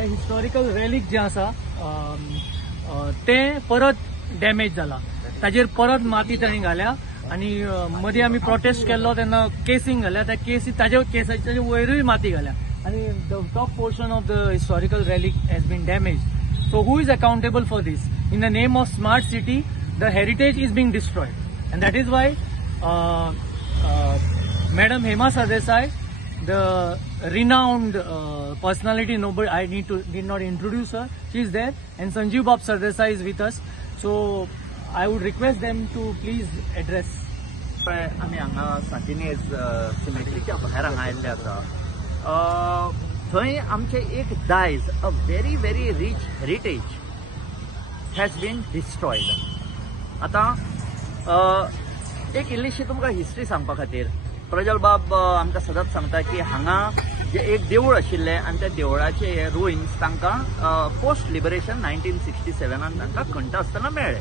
हे historical relic जे आसा ते परत डॅमेज जाला, ताजेर परत माती तांणी घाल्या आणि मदीं आमी प्रोटेस्ट केल्लो तेन्ना केसींग घाल्या, त्या केसाच्या वयरूय माती घाल्या आणि the top portion of the historical relic has been damage. So who is accountable for this? In the name of smart city the heritage is being destroyed and that is why Madam Hema Sardesai, the renowned personality, nobody, I need not introduce her. She is there, and Sanjeev Bab Sardesai is with us. So I would request them to please address. आम्ही हांगा सांतिनेज सिमेट्रीच्या भायर हांगा आयिल्ले आसा. थंय आमचे एक दायज, a very very rich heritage has been destroyed. आता एक इल्लीशी तुमकां हिस्ट्री सांगपा खातीर प्रज्वल बाब आमकां सदांच सांगता की हांगा जे एक देवूळ आशिल्लें आनी त्या देवळाचे रुइन्स तांकां पोस्ट लिबरेशन 1967 तांकां खंत आसतना मेळ्ळे.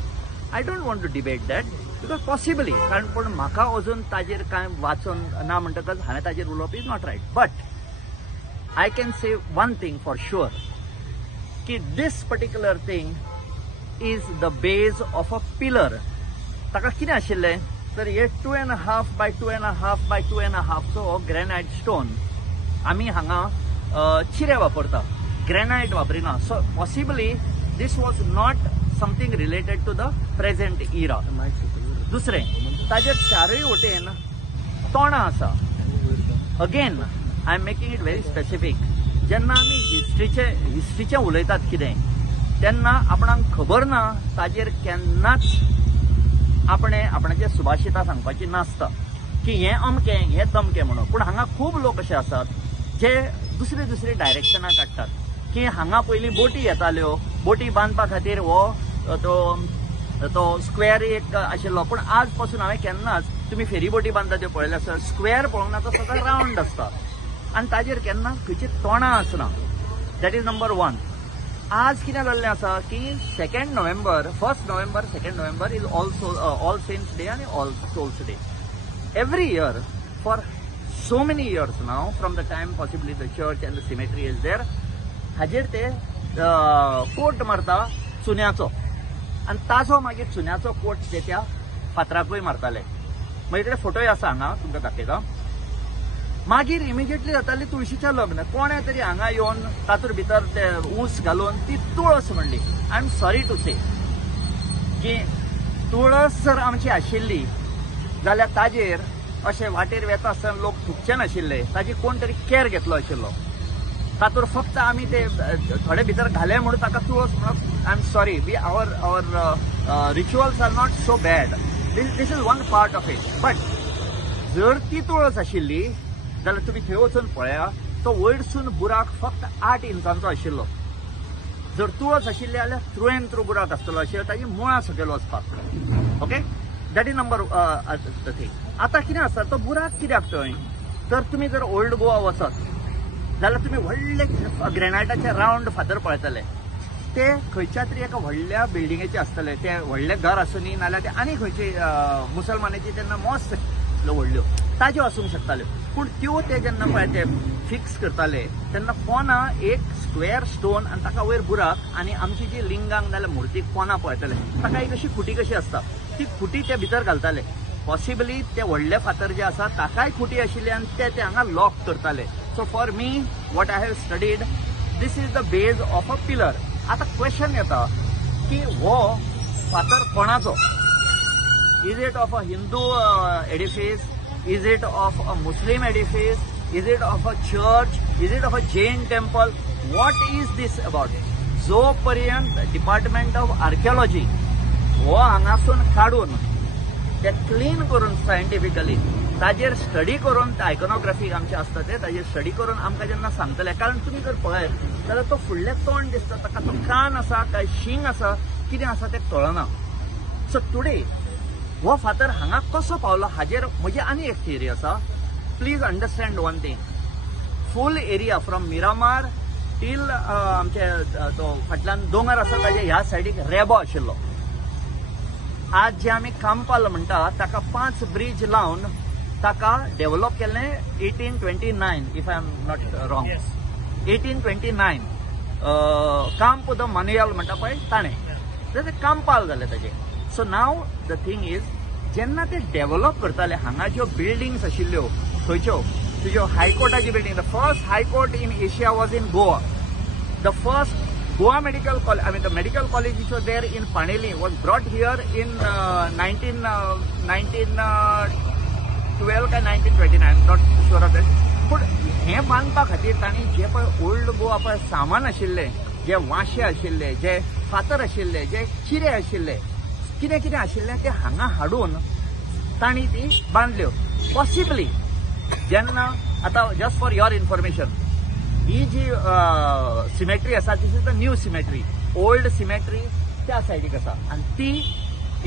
I don't want to debate that because possibly, कारण पूण म्हाका अजून ताजेर कांय वाचून ना म्हणटकच हांवें ताजेर उलोवप is not right. But I can say one thing for sure की this particular thing is the base of a pillar. ताका कितें आशिल्लें तर हे 2.5 by 2.5 by 2.5 so granite stone आमी हांगा चिरे वापरता, ग्रेनाइट वापरिना. So possibly this was not something related to the present era. दुसरें, ताजेर चारूय वटेन तोणां आसा. Again I am making it very specific. जेन्ना आमी हिस्ट्रीचें उलयतात कितें तेन्ना आपणाक खबर ना ताजेर केन्नाच आपणाचे सुभाषिता सांगपाची नासता की हें अमकें हें तमकें म्हणून. पूण हांगा खूब लोक अशे आसात जे दुसरी दुसरी डायरेक्शनां काडटात की हांगा पयलीं बोटी येताल्यो, बोटी बांदपा खातीर हो तो स्क्वेअर एक आशिल्लो. पूण आज पासून हांवें केन्नाच तुमी फेरी बोटी बांदता त्यो पळयल्यो आसा, स्क्वेअर पळोवंक ना, तो सगळो रावंड आसता आनी ताजेर केन्ना खंयची तोणां आसना. That is number 1. आज कितें जाल्लें आसा की 2 November, 1 November, 2 November is also All Saints Day आनी All Souls Day. Every year for so many years now, from the time possibly the church and the cemetery is there, हाजेर ते coat मारता चुन्याचो आनी ताजो मागीर चुन्याचो कोट ते त्या फातराकूय मारताले. म्हजे कडेन फोटोय आसा हांगा तुमकां दाखयता. मागीर इमिजिएटली जाताली तुळशीचें लग्न. कोणे तरी हांगा येवन तातूंत भितर ते ऊस घालून ती तुळस म्हणली. आय एम सॉरी टू से की तुळस जर आमची आशिल्ली जाल्यार ताजेर अशें वाटेर वेता आसतना लोक थुकचे नाशिल्ले, ताजी कोण तरी केअर घेतलो आशिल्लो. तातूंत फक्त आमी ते थोडे भितर घाले म्हणून ताका तुळस म्हणप. I am sorry, we our rituals are not so bad. This is one part of it. But जर ती तुळस आशिल्ली जाल्यार तुमी थंय वचून पळया, तो वयरसून बुराक फक्त 8 इंचांचो आशिल्लो. जर तुळस आशिल्ली जाल्यार थ्रू एंड थ्रू बुराक आसतलो अशें ताजी मुळां सकयल वचपाक. Okay, that is number thing. आतां कितें आसा, तो बुराक कित्याक थंय? तर तुमी जर ओल्ड गोवा वचत जाल्यार तुमी व्हडले ग्रेनायटाचे रावंड फातर पळयतले. ते खंयच्या तरी एका व्हडल्या बिल्डिंगेचे आसतले. ते व्हडले घर आसुनी नाल्यार ते आनी खंयची मुसलमानाची तेन्ना मॉस्क व्हडल्यो ताज्यो आसूंक शकताल्यो. पूण त्यो ते जेन्ना पळय ते फिक्स करताले तेन्ना पोना एक स्क्वेअर स्टोन आनी ताका वयर बुराक आनी आमची जी लिंगांक नाल्यार मुर्तीक पोना पळयतले ताका एक अशी खुटी कशी आसता, ती खुटी ते भितर घालताले. पॉसिबली ते व्हडले फातर जे आसा ताकाय खुटी आशिल्ली आनी ते हांगा लॉक करताले. So for me what I have studied, this is the base of a pillar. आतां क्वेश्चन येता की हो फातर कोणाचो? Is it of a Hindu edifice? Is it of a Muslim edifice? Is it of a church? Is it of a Jain temple? What is this about? जो पर्यंत department of archaeology हो हांगासून काडून ते क्लीन करून सायंटिफिकली ताजेर स्टडी करून आयकॉनोग्राफी आमचे आसता ते ताजेर स्टडी करून आमकां जेन्ना सांगतले. कारण तुमी जर पळयत जाल्यार तो फुडलें तोंड दिसता, ताका तो कान आसा काय शींग आसा कितें आसा तें कळना. सो टुडे हो फातर हांगा कसो पावलो हाजेर म्हजी आनी एक थियरी आसा. Please understand one thing. Full area from Miramar till आमचे तो फाटल्यान दोंगर आसा ताजे ह्या सायडीक रेबो आशिल्लो. आज जे आमी कांपाल म्हणटा ताका 5 ब्रिज लावन ताका डेव्हलप केल्लें 1829, if I am not wrong. 1829 काम द मनुयल म्हणटा पळय ताणें ते काम पाल जालें ताजें. So now the thing is जेन्ना ते डेव्हलप करताले हांगा ज्यो बिल्डिंग्स आशिल्ल्यो खंयच्यो तुज्यो हायकोर्टाची building, the first high court in Asia was in Goa. The first Goa Medical College, I mean the medical college which was there in Paneli was brought here in 1912 काय 1929, not sure of that. पण हे बांदपा खातीर तांणी जे पळय old Goa पळय सामान आशिल्ले, जे वांशे आशिल्ले, जे फातर आशिल्ले, जे चिरे आशिल्ले, कितें कितें आशिल्लें ते हांगा हाडून तांणी ती बांदल्यो. पॉसिबली जेन्ना आतां जस्ट फॉर युअर इन्फॉर्मेशन ही जी सिमेट्री आसा this is the new cemetery. Old cemetery त्या सायडीक आसा आनी ती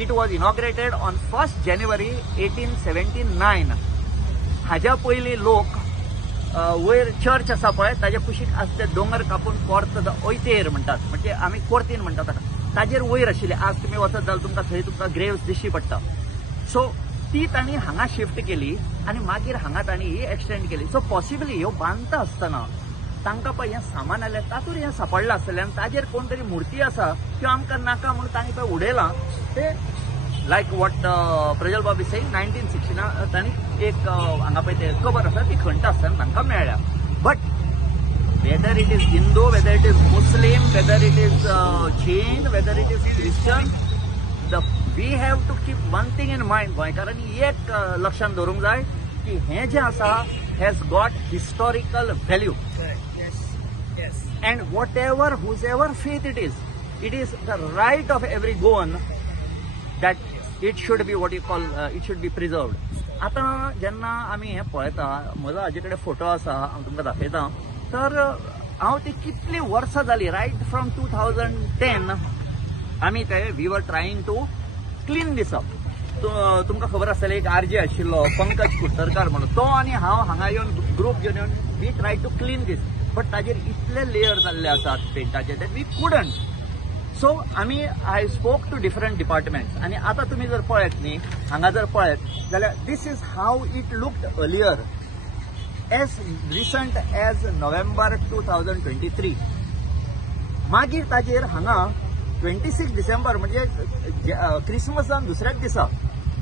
इट वॉज इनॉग्रेटेड ऑन 1 जानेवारी 1879. हाज्या पयलीं लोक वयर चर्च आसा पळय ताजे कुशीक आसते दोंगर कापून कोर्त ओयतेर म्हणटात, म्हणजे आमी कोर्तीन म्हणटात ताका, ताजेर वयर आशिल्ले. आज तुमी वचत जाल्यार तुमकां थंय तुमकां ग्रेव्स दिश्टी पडटा. सो ती तांणी हांगा शिफ्ट केली आनी मागीर हांगा तांणी ही एक्सटेंड केली. सो पॉसिबली ह्यो बांदता आसतना तांकां पळय हें सामान आयलें तातूंत हें सापडलां आसतलें आनी ताजेर कोण तरी मुर्ती आसा त्यो आमकां नाका म्हणून तांणी पळय उडयलां. ते लायक वॉट प्रज्वल बाब इज सेइंग 1960 तांणी एक हांगा पळय ते कबर आसा ती खंत आसतना तांकां मेळ्ळ्या. But whether it is Hindu, whether it is Muslim, whether it is Jain, whether it is Christian, we have to keep one thing in mind. गोंयकारांनी एक लक्षांत दवरूंक जाय की हें जें आसा has got historical value. And whatever, whosever faith it is the right of every Goan that it should be what you call, it should be preserved. आता जेन्ना आमी हें पळयता, म्हजो हाजे कडेन फोटो आसा, हांव तुमकां दाखयता. तर हांव ती कितली वर्सां जाली, रायट फ्रॉम 2010 आमी ते we were trying to clean this up. तुमकां खबर आसतलें एक आरजे आशिल्लो पंकज कुट्टरकार म्हणून, तो आनी हांव हांगा येवन ग्रुप घेवन येवन we try to clean this. But ताजेर इतले लेयर जाल्ले आसात पेंटाचे दॅट वी कुडंट. सो आमी I spoke to different departments आनी आतां तुमी जर पळयत न्ही हांगा जर पळयत जाल्यार this is how it looked earlier as recent as November 2023. मागीर ताजेर हांगा 26 डिसेंबर म्हणजे क्रिसमसान दुसऱ्याच दिसा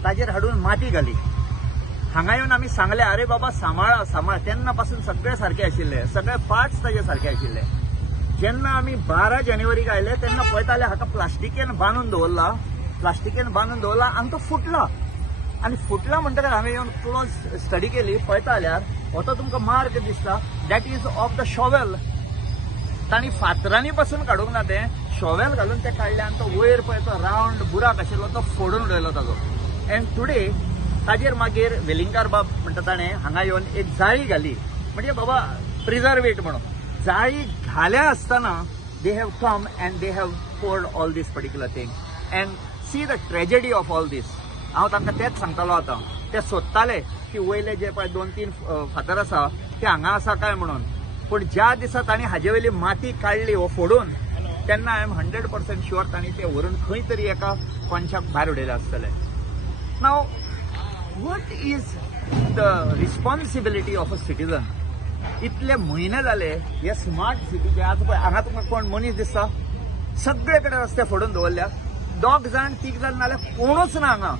ताजेर हाडून माती घाली. हांगा येवन आमी सांगले अरे बाबा सांबाळ सांबाळ. तेन्ना पासून सगळे सारखे आशिल्ले, सगळे पार्ट्स ताजे सारखे आशिल्ले. जेन्ना आमी 12 जानेवारीक आयले तेन्ना पळयताले हाका प्लास्टिकेन बांदून दवरला आनी तो फुटला. आनी फुटला म्हणटकच हांवें येवन क्लोज स्टडी केली. पळयता जाल्यार हो तो तुमकां मार्क दिसता that is of the shovel. तांणी फातरांनी पासून काडूंक ना, तें शॉवेल घालून ते काडले आनी तो वयर पळय तो रावंड बुराक आशिल्लो तो फोडून उडयलो ताजो. एंड टुडे ताजेर मागीर वेलिंगकार बाब म्हणटा ताणें हांगा येवन एक जाळी घाली, म्हणजे बाबा प्रिजर्वेट म्हणून. जाळी घाल्या आसतना they have come and they have poured all this particular thing and see the tragedy of all this. हांव तांकां तेंच सांगतालो आतां. ते सोदताले की वयले जे पळय 2-3 फातर आसा ते हांगा आसा काय म्हणून. पूण ज्या दिसा तांणी हाजे वयली माती काडली हो फोडून तेन्ना आय एम 100% शुअर तांणी ते व्हरून खंय तरी एका कोणशाक भायर उडयलें आसतलें. नाव what is the responsibility of a citizen? इतले म्हयने जाले हे स्मार्ट सिटीचे. आज पळय हांगा तुमकां कोण मनीस दिसता, सगळे कडेन रस्ते फोडून दवरल्या, 2 जाण 3 जाण नाल्यार कोणूच ना हांगा.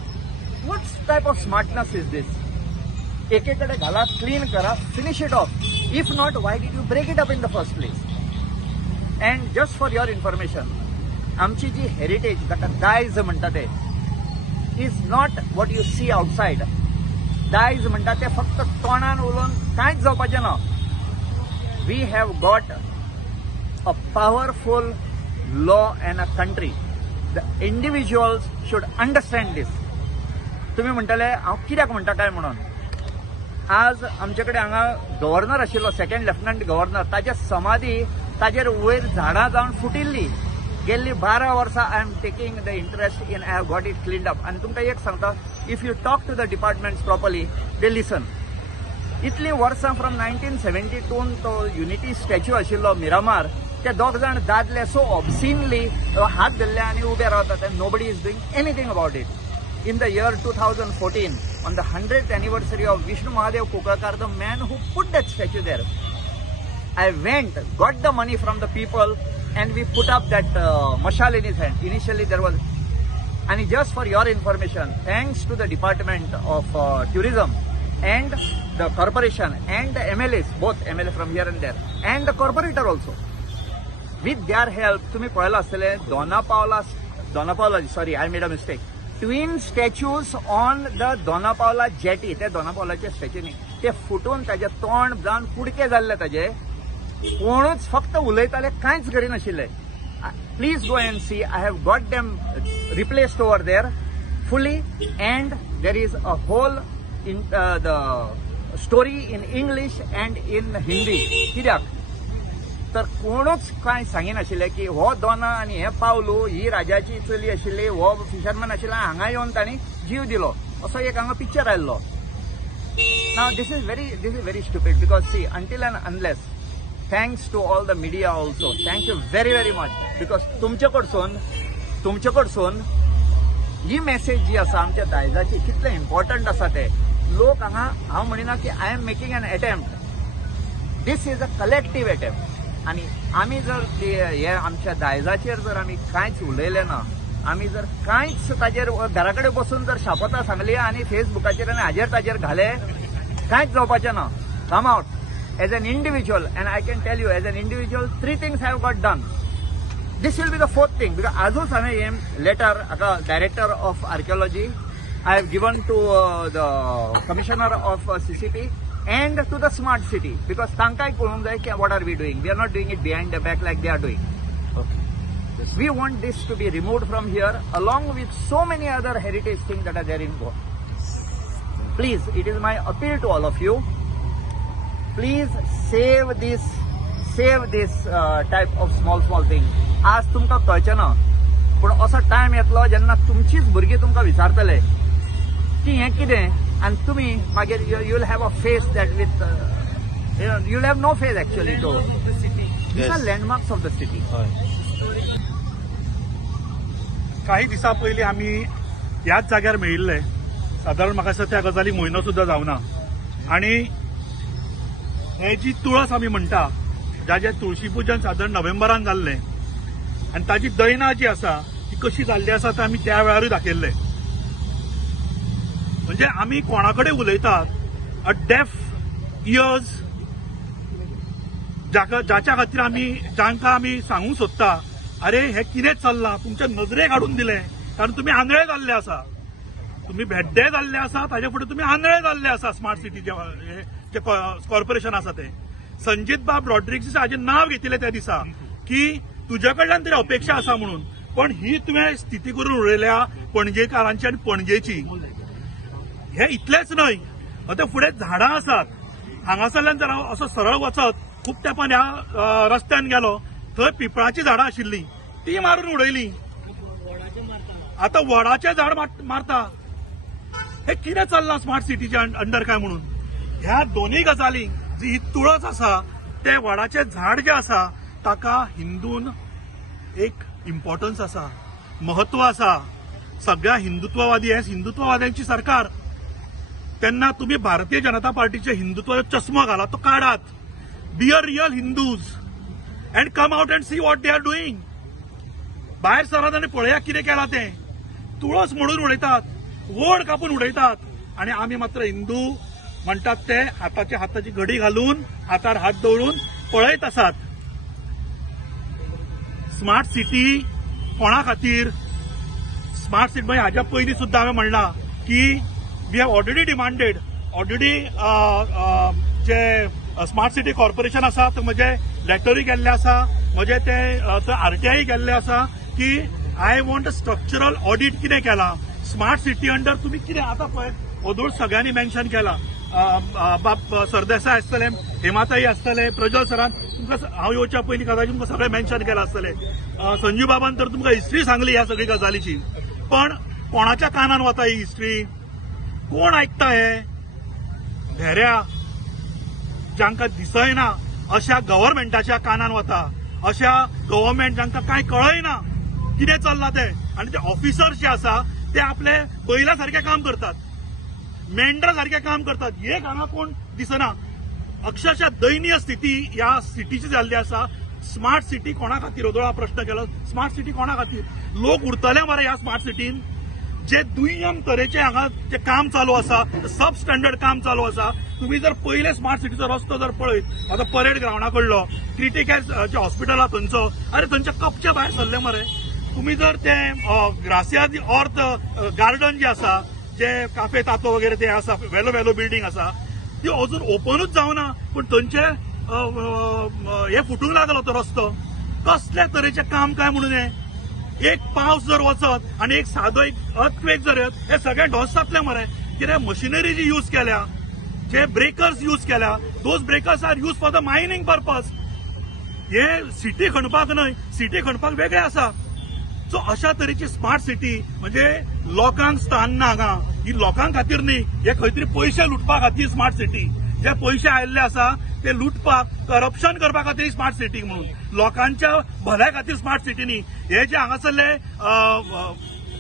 What's type of smartness is this? एके कडेन घाला, क्लीन करा, finish it off. If not why did you break it up in the first place? And just for your information, आमची जी हेरिटेज ताका दायज म्हणटा ते is not what you see outside. दायज म्हणटा ते फक्त तोंडान उलोवन कांयच जावपाचें ना. We have got a powerful law in a country. The individuals should understand दीस. तुमी म्हणटले हांव कित्याक म्हणटा काय म्हणून. आज आमचे कडेन हांगा गव्हर्नर आशिल्लो, 2nd लेफ्टनंट गव्हर्नर, ताजे समाधी ताजेर वयर झाडां जावन फुटिल्ली. गेल्ली 12 वर्सां I am taking the interest in I have got it cleaned up. आनी तुमकां एक सांगता, if you talk to the departments properly they listen. इतली वर्सां फ्रॉम 1972 तो युनिटी स्टॅच्यू आशिल्लो मिरामार, ते 2 जाण दादले सो ऑब्सिनली हात धरले आनी उबे रावतात आनी nobody is doing anything about it. In the year 2014, on the 100th anniversary of Vishnu Mahadev Kokalkar, the man who put that statue there, I went, got the money from the people, and we put up that mashal in his hand. Initially there was, and just for your information, thanks to the Department of Tourism and the corporation and the MLAs, both MLA from here and there, and the corporator also, with their help, तुम्ही पळयला आसतले Donapaula, sorry, I made a mistake. Twin statues on the Donapaula jetty, ते Donapaulaचे statue न्ही, ते फुटून ताजे तोंड जावन कुडके जाल्ले ताजे, कोणूच फक्त उलयताले, कांयच करिनाशिल्ले. Please go and see. I have got them replaced over there fully, and there is a whole in the story in English and in Hindi. कित्याक तर कोणूच काय सांगिनाशिल्ले की हो दोना आनी हे पावलू ही राजाची चली आशिल्ली, हो फिशरमॅन आशिल्लो, हांगा येवन तांणी जीव दिलो, असो एक हांगा पिक्चर आयल्लो. Now this is very stupid, because see, until and unless, thanks to all the media also, thank you very much, because तुमचे कडसून ही मेसेज जी आसा आमच्या दायजाची कितले इम्पॉर्टंट आसा ते लोक हांगा, हांव म्हणिना की I am making an attempt, this is a collective attempt. आणि आम्ही जर हे आमच्या दायजाचेर जर आम्ही कांयच उलयले ना, आम्ही जर कांयच ताजेर घराकडे बसून जर शापोतां सांगली आणि फेसबुकाचेर आनी हाजेर ताजेर घाले, कांयच जावपाचें ना. Come out as an individual, and I can tell you, as an individual, 3 things have got done. This will be the 4th thing, because Azus Anayem letter, director of archaeology, I have given to the commissioner of CCP and to the smart city, because tankai kolun jay ki what are we doing? We are not doing it behind the back like they are doing. Okay. We want this to be removed from here, along with so many other heritage things that are there in Goa. Please, it is my appeal to all of you. Please save this type of small thing. आज तुमकां कळचें ना, पूण असो time येतलो जेन्ना तुमचीच भुरगीं तुमकां विचारतले की हें कितें, आनी तुमी मागीर you will have a face that with you will have no face actually to these are landmarks of the city. काही दिसा पयलीं आमी ह्याच जाग्यार मेळिल्ले, सादारण म्हाका दिसता त्या गजालीक म्हयनो सुद्दां जावना, आनी हे जी तुळस आमी म्हणटा, जाचे तुळशी पुजन साधारण नोव्हेंबरान जाल्लें, आनी ताजी दैना जी आसा ती कशी जाल्ली आसा ते आमी त्या वेळारूय दाखयल्ले. म्हणजे आमी कोणा कडेन उलयतात, अ डेफ इयर्स, जाच्या खातीर जांकां आमी सांगूंक सोदता, अरे हे कितें चल्लां, तुमच्या नजरेक हाडून दिलें, कारण तुमी आंधळे जाल्ले आसा, तुमी भेड्डे जाल्ले आसा, ताजे फुडें तुमी आंधळे जाल्ले आसा. स्मार्ट सिटीचे जे कॉर्पोरेशन आसा ते संजीत बाब रॉड्रिक्स हाजें नाव घेतिल्लें त्या दिसा की तुजे कडल्यान तरी अपेक्षा आसा म्हणून, पण ही तुवें स्थिती करून उडयल्या पणजेकारांची आनी पणजेची. हे इतलेंच न्हय, ते फुडें झाडां आसात, हांगासरल्यान जर हांव असो सरळ वचत खूब तेंपान ह्या रस्त्यान गेलो, थंय पिपळाची झाडां आशिल्लीं ती मारून उडयलीं, आतां वडाचें झाड मारता. हे कितें चल्लां स्मार्ट सिटीच्या अंडर काय म्हणून. ह्या दोनूय गजाली, जी ही तुळस आसा, ते वडाचें झाड जें आसा ताका हिंदून एक इम्पॉर्टन्स आसा, महत्व आसा. सगळ्या हिंदुत्ववादी, हे हिंदुत्ववाद्यांची सरकार, तेन्ना तुम्ही भारतीय जनता पार्टीचे हिंदुत्वाचो चष्मो घाला, तो काढात. Be a real Hindus and come out and see what they are doing. भायर सरात आनी पळया कितें केलां तें. तुळस मोडून उडयतात, वड कापून उडयतात, आनी आमी मात्र हिंदू म्हणटात ते हाताची घडी घालून, हातार हात दवरून पळयत आसात. स्मार्ट सिटी कोणा खातीर? स्मार्ट सिटी म्हणजे हाज्या पयलीं सुद्दां हांवें म्हणलां की वी हॅव ऑलरेडी डिमांडेड, जे स्मार्ट सिटी कॉर्पोरेशन आसा ते म्हजे लेटरूय गेल्ले आसा, म्हजे ते आरटीआय गेल्ले आसा की I want a structural audit कितें केलां स्मार्ट सिटी अंडर. तुमी कितें आतां पळय ओदूळ सगळ्यांनी मेन्शन केला, बाब सरदेसाय आसतले, हेमाताई आसतले, प्रज्वल सरान तुमकां हांव येवच्या पयलीं कदाचित तुमकां सगळें मेन्शन केलां आसतलें, संजीव बाबान तर तुमकां हिस्ट्री सांगली ह्या सगळी गजालीची. पण कोणाच्या कानान वता ही हिस्ट्री? कोण आयकता? हे भेऱ्या जांकां दिसयना अशा गव्हर्नमेंटाच्या कानान वता, अशा गव्हर्नमेंट जांकां कांय कळयना कितें चल्लां तें. आनी ते ऑफिसर्स जे आसा ते आपले बैला सारकें काम करतात, मेंढरा सारकें काम करतात. एक हांगा कोण दिसना. अक्षरशः दयनीय स्थिती ह्या सिटीची जाल्ली आसा. स्मार्ट सिटी कोणा खातीर हो हा प्रश्न केलो. स्मार्ट सिटी कोणा खातीर? लोक उरतले मरे ह्या स्मार्ट सिटीन. जे दुय्यम तरेचे हांगा जे काम चालू आसा, सब स्टँडर्ड काम चालू आसा. तुम्ही जर पहिले स्मार्ट सिटीचो रस्तो जर पळयत, आता परेड ग्राउंडा कडलो, क्रिटिकल जे हॉस्पिटल आहा थंयचो, अरे थंयचे कपचे भायर सरले मरे. तुम्ही जर ते ग्रासिया दी ऑर्थ गार्डन जे आसा, जे काफे तातो वगैरे ते आसा, वेलो वेलो बिल्डिंग आसा, ती अजून ओपनूच जावना. पण थंयचे हे फुटूंक लागलो तो रस्तो. कसल्या तरेचे काम काय म्हणून हे. एक पावस जर वचत आणि एक साधो एक अर्थक्वेक जर येत, हे सगळे ढोस जातले मरे. कित्याक मशिनरी जी यूज केल्या, जे ब्रेकर्स यूज केल्या, those breakers are use for the mining purpose. हे सिटी खणपाक न्हय, सिटी खणपाक वेगळे आसा. सो अशा तरेची स्मार्ट सिटी म्हणजे लोकांक स्थान ना हांगा. ही लोकांक खातीर न्ही, हे खंय तरी पयशे लुटपा खातीर स्मार्ट सिटी. जे पयशे आयिल्ले आसा ते लुटपाक, करप्शन करपा खातीर स्मार्ट सिटी म्हणून. लोकांच्या भल्या खातीर स्मार्ट सिटी न्ही. हे जे हांगासरले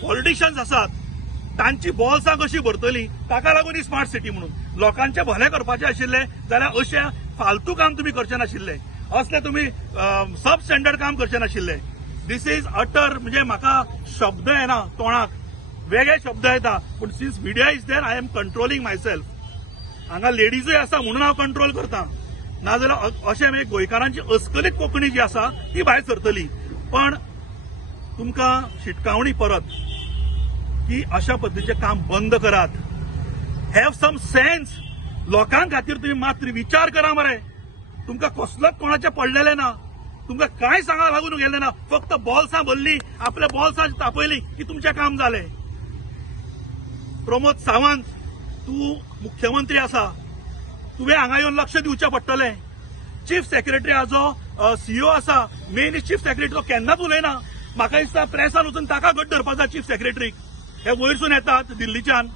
पॉलिटिशियन्स आसात, तांची बॉल्सां कशी भरतली ताका लागून ही स्मार्ट सिटी म्हणून. लोकांचे भले करपाचे आशिल्ले जाल्यार अशे फालतू काम तुम्ही करचे नाशिल्ले. असले तुम्ही सब स्टँडर्ड काम करचे नाशिल्ले. दिस इज अटर म्हणजे म्हाका शब्द येना तोंडाक, वेगळे शब्द येता. पूण since media is there I am controlling myself. हांगा लेडीजूय आसा म्हणून हांव कंट्रोल करता. नाजाल्यार अशें म्हणजे गोंयकारांची अस्खलीत कोंकणी जी आसा ती भायर सरतली. पण तुमकां शिटकावणी परत की अशा पद्दतीचे काम बंद करात. Have some sense. लोकां खातीर तुम्ही मात्र विचार करा मरे. तुमकां कसलोच कोणाचे पडलेले ना. तुमकां कांय सांगा लागून गेले ना. फक्त बॉल्सां भरली, आपल्या बॉल्सां तापयली की तुमचें काम जालें. प्रमोद सावंत, तूं मुख्यमंत्री आसा, तुवें हांगा येवन लक्ष दिवचें पडटलें. चीफ सेक्रेटरी हाजो सीईओ आसा, मेन चीफ सेक्रेटरी तो केन्नाच उलयना. म्हाका दिसता प्रेसान वचून ताका गट धरपाक जाय चीफ सेक्रेटरीक. हे वयरसून येतात दिल्लीच्यान,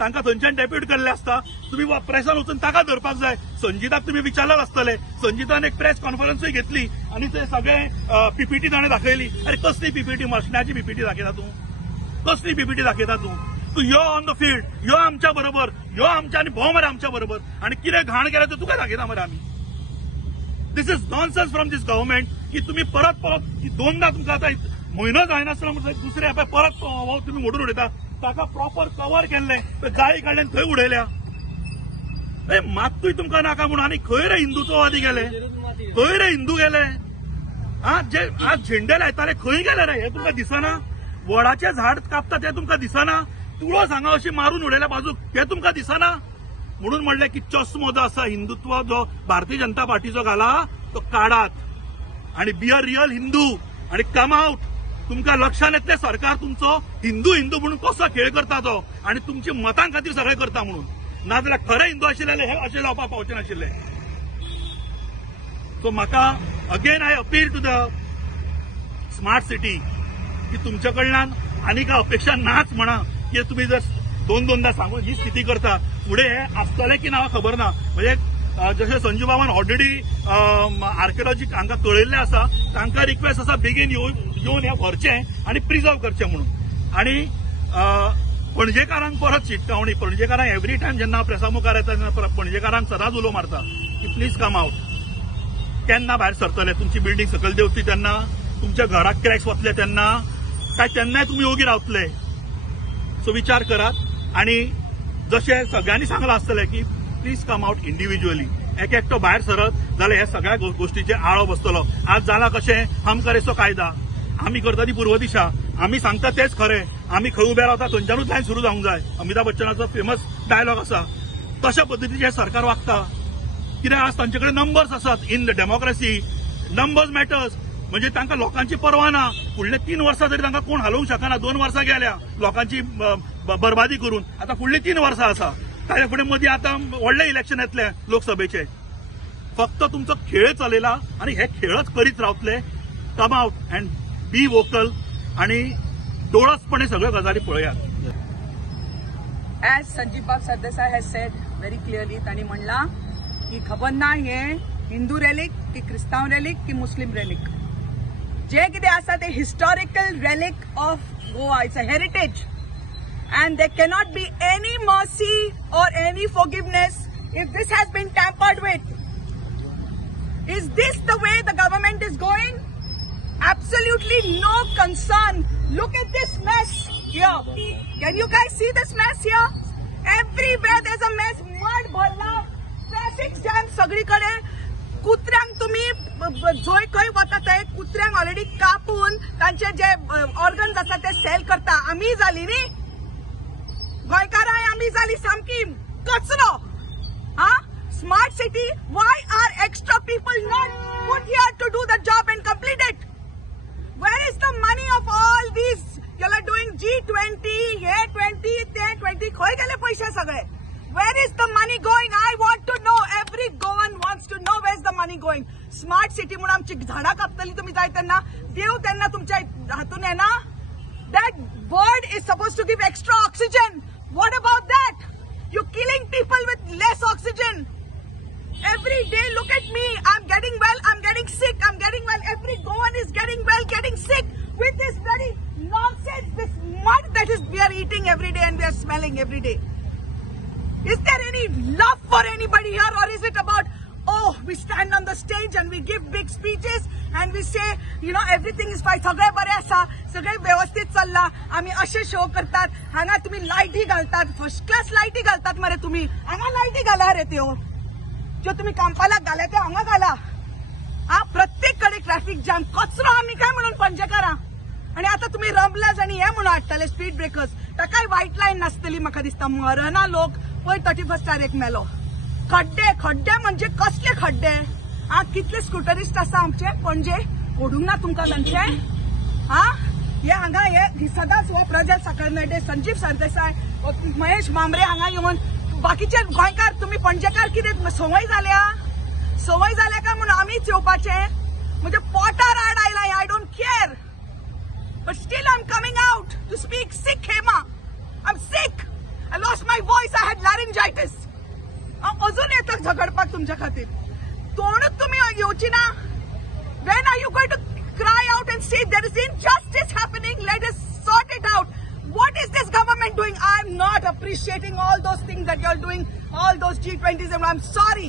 तांकां थंयच्यान डेप्यूट केल्ले आसता. तुम्ही प्रेसान वचून ताका धरपाक जाय. संजिताक तुम्ही विचारलें आसतलें. संजितान एक प्रेस कॉन्फरन्सूय घेतली आनी ते सगळे पीपीटी ताणें दाखयली. अरे कसली पीपीटी, मशिनाची पीपीटी दाखयता तूं? कसली पीपीटी दाखयता तूं? तू यो ऑन द फील्ड, यो आमच्या बरोबर, यो आमच्या आणि भोव मरे आमच्या बरोबर. आणि कितें घाण केलें तें तुका दाखयता मरे आमी. This is nonsense from this government की तुम्ही परत की दोनदा तुमकां आतां म्हयनो जायनासलो म्हणून दुसरे परत तुम्ही मोडून उडयता. ताका प्रॉपर कव्हर केल्लें, जाळी काडल्यान थंय उडयल्या. मात्तूय तुमकां नाका म्हणून. आनी खंय रे हिंदुत्ववादी गेले, खंय रे हिंदू गेले. जे आज झेंडे लायताले खंय गेले रे? हे तुमकां दिसना? वडाचे झाड कापता ते तुमकां दिसना? तुळस हांगा अशी मारून उडयल्या बाजूक, हे तुमकां दिसना? म्हणून म्हणलें की चष्मो जो आसा हिंदुत्व जो भारतीय जनता पार्टीचो घाला तो काढात आणि बी अ रियल हिंदू आणि कम आउट. तुमकां लक्षात येतलें सरकार तुमचो हिंदू हिंदू म्हणून कसो खेळ करता तो आणि तुमची मतां खातीर सगळें करता म्हणून. नाजाल्यार खरे हिंदू आशिल्ले हे अशें जावपाक पावचे नाशिल्ले. सो म्हाका again I appeal to the smart city की तुमच्या कडल्यान आनीक अपेक्षा नाच म्हणा की तुम्ही जर दोनदा सांगून ही स्थिती करता. पुढे हे आसतलें की ना खबर ना. म्हणजे जशें संजू बाबान ऑलरेडी आर्किओलॉजी हांकां कळयल्लें आसा, तांकां रिक्वेस्ट आसा बेगीन येवन हें व्हरचें आनी प्रिजर्व करचें म्हणून. आनी पणजेकारांक परत शिटकावणी. पणजेकारांक एवरी टायम जेन्ना प्रेसा मुखार येता तेन्ना पणजेकारांक सदांच उलो मारता की प्लीज कम आउट. केन्ना भायर सरतले? तुमची बिल्डींग सकयल देंवतली तेन्ना? तुमच्या घराक क्रॅक्स वतले तेन्ना? काय तेन्नाय तुमी ओगी रावतले? सो विचार करात. आणि जशें सगळ्यांनी सांगलां आसतलें की प्लीज कम आउट इंडिव्हिज्युअली. एक एकटो भायर सरत जाल्यार हे सगळ्या गोष्टीचेर आळो बसतलो. आज जालां कशें हम करे सो कायदा. आमी करता ती पूर्व दिशा. आमी सांगता तेच खरें. आमी खंय उबे रावता थंयच्यानूच लायन सुरू जावंक जाय. अमिताभ बच्चनाचो फेमस डायलॉग आसा. तशा पद्दतीचें हे सरकार वागता. कित्याक आज तांचे कडेन नंबर्स आसात. In the democracy numbers matters. म्हणजे तांकां लोकांची पर्वा ना. फुडले 3 वर्सां जरी तांकां कोण हालोवंक शकना. 2 वर्सां गेल्या लोकांची बरबादी करून. आता फुडली 3 वर्सां आसा. ताचे फुडें मदीं आतां व्हडलें इलेक्शन येतलें लोकसभेचें. फक्त तुमचो खेळ चलयला आनी हे खेळच करीत रावतले. Come out and be vocal आणि डोळसपणे सगळ्यो गजाली पळयात. As Sanjeev Bab Sardesai has said very clearly, तांणी म्हणला की खबर ना हे हिंदू रेलिक की क्रिस्तांव रेलिक की मुस्लिम रेलिक. जे कितें आसा ते historical relic of Goa. It's a heritage and there cannot be any mercy or any forgiveness if this has been tampered with. Is this the way the government is going? Absolutely no concern. Look at this mess here. Can you guys see this mess here? Everywhere there's a mess. Mud भरला, traffic jam सगळीकडे. कुत्र्यांक तुम्ही जोय खंय वता थंय कुत्र्यांक already कापून तांचे जे organs आसा ते सेल करता. आमी जाली न्ही गोंयकारांय आमी जाली सामकी कचरो. Smart city, why are extra people not put here to do the job and complete it? Where is the money of all these? You are doing G20, A20, T20, खंय गेले पैसे सगळे? Where is the money going? I want to know. Every Goan wants to know where is the money going. Smart city म्हणून आमची झाडा कापतली तुम्ही जाय तेन्ना देव तेन्ना तुमच्या हातून येना. That bird is supposed to give extra oxygen. What about that? You're killing people with less oxygen. Every day, look at me. I'm getting well. I'm getting sick. I'm getting well. Every Goan is getting well, getting sick with this bloody nonsense, this mud that we are eating every day and we are smelling every day. Is there any love for anybody here, or is it about, oh, we stand on the stage and we give big speeches and we say, you know, everything is fine. सगळे बरे आसा, सगळे व्यवस्थित चल्ला. आम्ही असे show करतात. हांगा तुम्ही लाईटी घालतात, फर्स्ट क्लास लाईटी घालतात मरे तुम्ही. हांगा लाईटी घाला रे त्यो. जो तुम्ही कांपाला घाला ते हांगा घाला. प्रत्येककडे ट्रॅफिक जॅम, कचरो आम्ही काय म्हणून पंचकारा. आणि आता तुम्ही रंबलाज आणि हे म्हणून हाडटले स्पीड ब्रेकर्स. ताकाय व्हाईट लाईन नासतली म्हाका दिसता. मरना लोक पळय 31 एक मेलो. खड्डे खड्डे म्हणजे कसले खड्डे. कितले स्कूटरिस्ट आसा आमचे पणजे, ओडूंक ना तुमकां तांचे. हे हांगा हे सदांच हो प्रज्वल सकळनडे, संजीव सरदेसाय, महेश मांबरे हांगा येवन बाकीचे गोंयकार तुम्ही पणजेकार कितें संवय जाल्या काय म्हणून आमीच येवपाचे. म्हणजे पोटार आड आयला. I don't care, but still I am coming out to speak. Sick Hema, I am sick. I lost my voice. I had laryngitis. अजून येतात झगडपाक तुमच्या खातीर. तोंडूच तुम्ही येवची ना. When are you going to cry out and say there is injustice happening? Let us sort it out. What is this government doing? I'm not appreciating all those things that you're doing, all those G20s, and I'm sorry.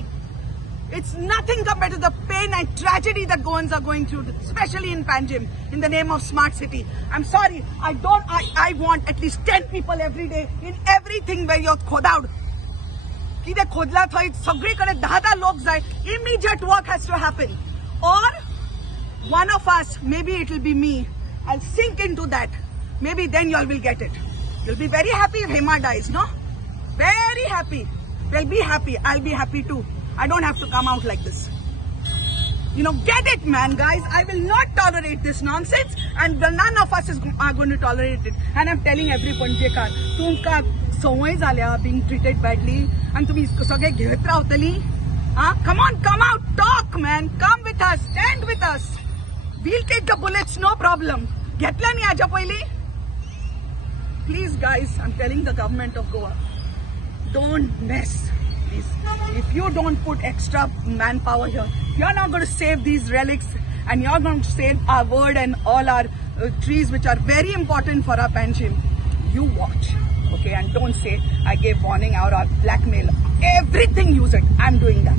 It's nothing compared to the pain and tragedy that Goans are going through, especially in Panjim, in the name of smart city. I'm sorry. I want at least 10 people every day in everything where you're खोदावड. कितें खोदला थंय सगळीकडे 10 लोक जाय. Immediate work has to happen. Or one of us, maybe it will be me, I'll sink into that. Maybe then y'all will get it. You'll be very happy if Hema dies, no? Very happy. Well, be happy. I'll be happy too. I don't have to come out like this. You know, get it, man, guys. I will not tolerate this nonsense, and none of us are going to tolerate it. And I'm telling every Panjekar, tumka संवय जाल्या being treated badly, and तुम्ही सगळे घेत रावतली. Come on, come out, talk, man. Come with us, stand with us. We'll take the bullets, no problem. घेतल्या न्ही हाच्या पयली? Please, guys, I'm telling the government of Goa, don't mess, please. If you don't put extra manpower here, you're not going to save these relics, and you're going to save our word and all our trees, which are very important for our Panjim. You watch, okay? And don't say I gave warning or blackmail. Everything use it. I'm doing that.